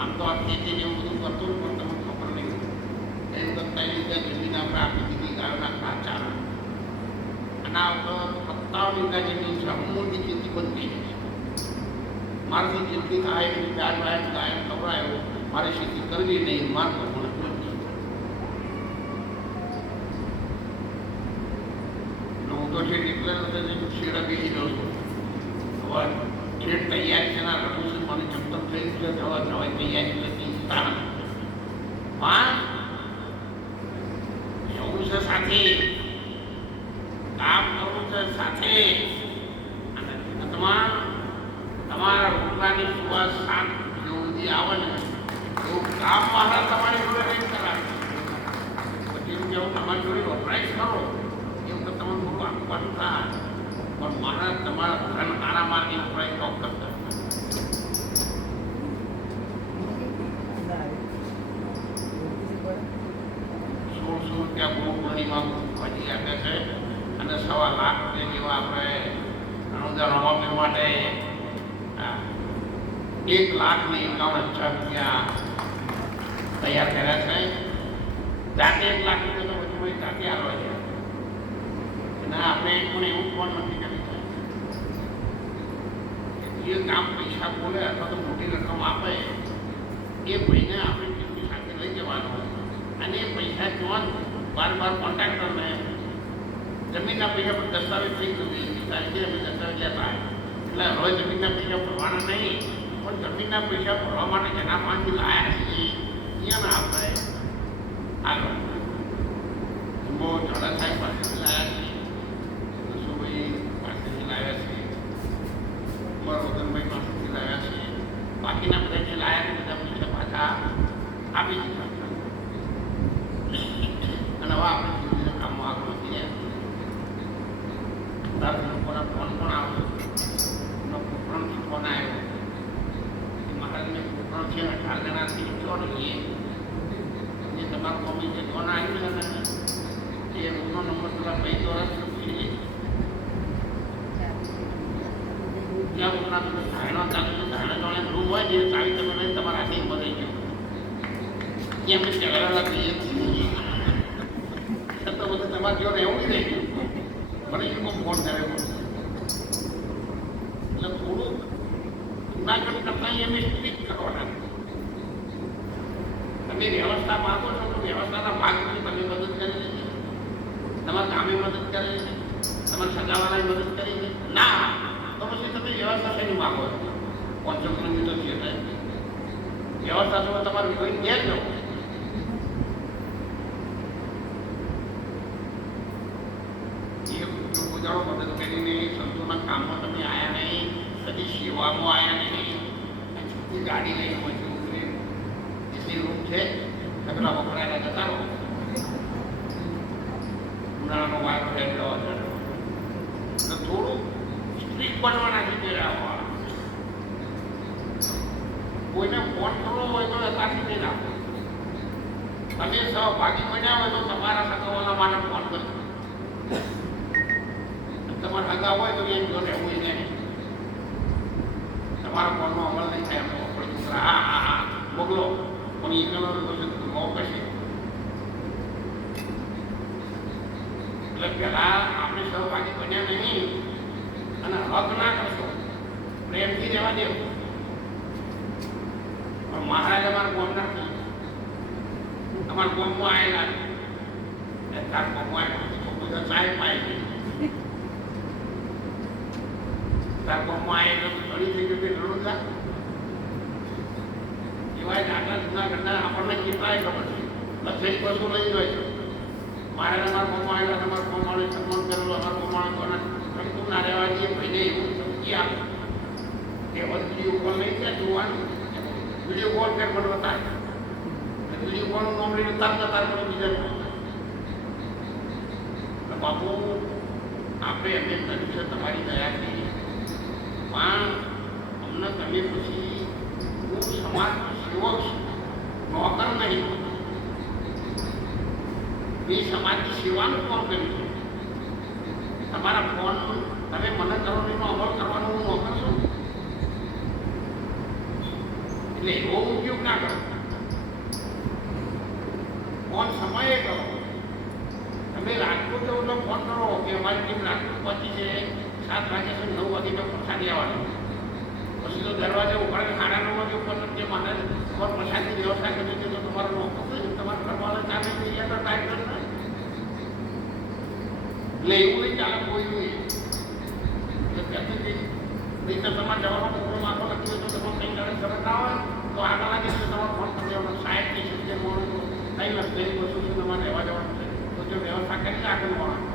આમ તો આ ખેતી એવું બધું પણ તમને ખબર નહીં એમ અને આ સત્તાવન વીઘા જમીન છે, અમૂલની ખેતી બંધ થઈ ગઈ મારાથી જેટલી થાય, એટલી ગાય, ખવડાયો, મારે ખેતી કરવી નહીં, માર હું તો છે એટલે નથી શેડા બેસી રહ્યો છું હવે ઠેઠ તૈયારી છે ના રડું છું મને ચમચમ થઈ ગયું છે હવે હવે તૈયારી નથી તાણ પણ જવું છે સાથે કામ કરવું છે સાથે અને તમામ તમારા રૂપિયાની સુવાસ શાંત જેવું આવે ને એવું કામ મારા તમારી જોડે નહીં કરાવે પછી એમ જેવું તમારી જોડે વપરાશ કરો એવું તો તમે થોડું આપવાનું થાય પણ મારા તમારા ધન આરામાંથી વપરાશ ચોક્કસ થાય સોળસો રૂપિયા ગુરુ પૂર્ણિમા હજી આપે છે. અને સવા લાખ રૂપિયા આપણે અનુદાન અવામી માટે એક લાખની એકાવન હજાર રૂપિયા તૈયાર કર્યા છે. જાતે એક લાખ રૂપિયા તો બધું જાતે આવે છે. અને આપણે પણ એવું પણ નથી કરી જે કામ પૈસા બોલે અથવા તો મોટી રકમ આપે, એ ભાઈને આપણે સાથે લઈ જવાનું અને એ પૈસા જોવા બાર બાર કોન્ટ્રાક્ટરને જમીનના પૈસા પર દસ્તાવેજ થઈ ગયું છે એની તારીખે અમે દસ્તાવેજ લેતા એટલે હવે જમીનના પૈસા ભરવાના નહીં પણ જમીનના પૈસા ભરવા માટે જેના પાસેથી લાયા છીએ એને આપણે આગળ બહુ ઝડા સાહેબ પાસેથી લાયા છીએ કશુભાઈ પાસેથી લાવ્યા છીએ મરવદનભાઈ પાસેથી લાવ્યા છીએ બાકીના બધા જે લાયા છે બધા પૈસા પાછા આપી દીધા છે. અને હવે આપણે ધીરે ધીરે કામમાં આગળ વધીએ તારા લોકોના ફોન પણ આવ્યો એનો કૂપણથી ફોન આવ્યો કે મહારાજને અઢાર જણાથી જો જે તમારું મમ્મી જે ફોન આવ્યું ને એ રૂમનો નંબર પેલા લખી લેજો ત્યાં રૂમના તમે ધારણા ચાલુ ધારણા જોડે રૂમ હોય ને ચાવી તમે લઈને તમારા હાથે ઊભો રહી ગયો ત્યાં અમે ચલાવેલા કહીએ છીએ તો બધું તમારી જોડે એવું નહીં રહી ગયું મને એ ફોન કર્યો એટલે થોડું જુનાગઢ કરતા એમ સ્ટ્રીક કરવાના. તમે વ્યવસ્થા માંગો છો તો વ્યવસ્થાના ભાગરૂપે તમે મદદ કરી લેજો તમારા કામે મદદ કરી લેજો તમારા સગાવાલાએ મદદ કરી છે. ના, તો પછી તમે વ્યવસ્થા શેની માંગો છો? પાંચસો કિલોમીટર છે વ્યવસ્થા તો તમારું કોઈ ઘેર જવું કામમાં તમે આવ્યા નહીં, કદી સેવામાં આવ્યા નહીં. છૂટી ગાડી લઈને એસી રૂમ છે સગરા વપરાયેલા જતા રહો ઉનાળાનો વારો રહેલો તો થોડું સ્ટ્રીક બનવાના છે તે આવવા કોઈને ફોન કરવો હોય તો એકાથી નહીં રાખો તમે સહભાગી બન્યા હોય તો તમારા સગાવાના માટે ફોન કરજો તમારા હગા હોય તો એમ જોડે હોય એને તમારા ફોનનો અમલ નહીં થાય મોકલો એ કલર પછી. બહુ એટલે પહેલા આપણે સહભાગી બન્યા નહીં અને હક ના કરશો, પ્રેમથી રહેવા દેવું. પણ મહારાજ અમારા ગોમના અમારા ગોમમાં આવેલા એ તાર ગોમમાં આવેલા બધા સાહેબ આવી તાર ગોમમાં આવેલા ઘણી જગ્યાએ ગઈ આટલા જૂનાગઢના આપણને કેટલાય ખબર છે. બસે પશુ લઈ રહ્યો મારે અમારા ગોમમાં અમાર તમારા ગોમાળે સન્માન કરેલું અમારા ગોમાળે કોના તું ના રહેવા દઈએ ભાઈને એવું સમજી આપે. કે વીડિયો કોલ નહીં ત્યાં જોવાનું. વીડિયો કોલ કે પણ બતાવે વીડિયો કોલ નામ લઈને તારતા તાર બીજા બાપુ, આપણે એમને કહ્યું છે તમારી દયાથી પણ અમને તમે પછી હું સમાજનો સેવક છું. નોકર નહીં. એ સમાજની સેવાનું કોણ કર્યું? તમારા ફોન તમે મને કરો એનો અમલ કરવાનો હું મોકર છું. એટલે એવો ઉપયોગ ના કરો. ફોન સમયે કરો. તમે રાજકોટ જવું તો ફોન કરો કે અમારી ટીમ રાજકોટ પછી છે. સાત વાગ્યા છે નવ વાગે તો પ્રસાદી આવવાનું. પછી દરવાજો દરવાજે ઉપાડે સાડા નવ વાગે ઉપર જે મને તમારે પ્રસાદની વ્યવસ્થા કરી છે તો તમારો નહીં. તમારા ઘરવાળા ચાલે થઈ ગયા તો ટાઈમ નથી એટલે એવું નહીં ચાલે, કોઈ નહીં. તમારે જવાનો પ્રોગ્રામ આખો લખ્યો તો તમે કંઈ કરે ખબર ના હોય. તો આગળ લાગે તો તમારે ફોન કરી દેવાનો. સાહેબ કે છે કે મોડું નહીં લખે એ વસ્તુ તમારે રહેવા જવાનું છે. તો જો વ્યવસ્થા કરી આગળ મળવાનું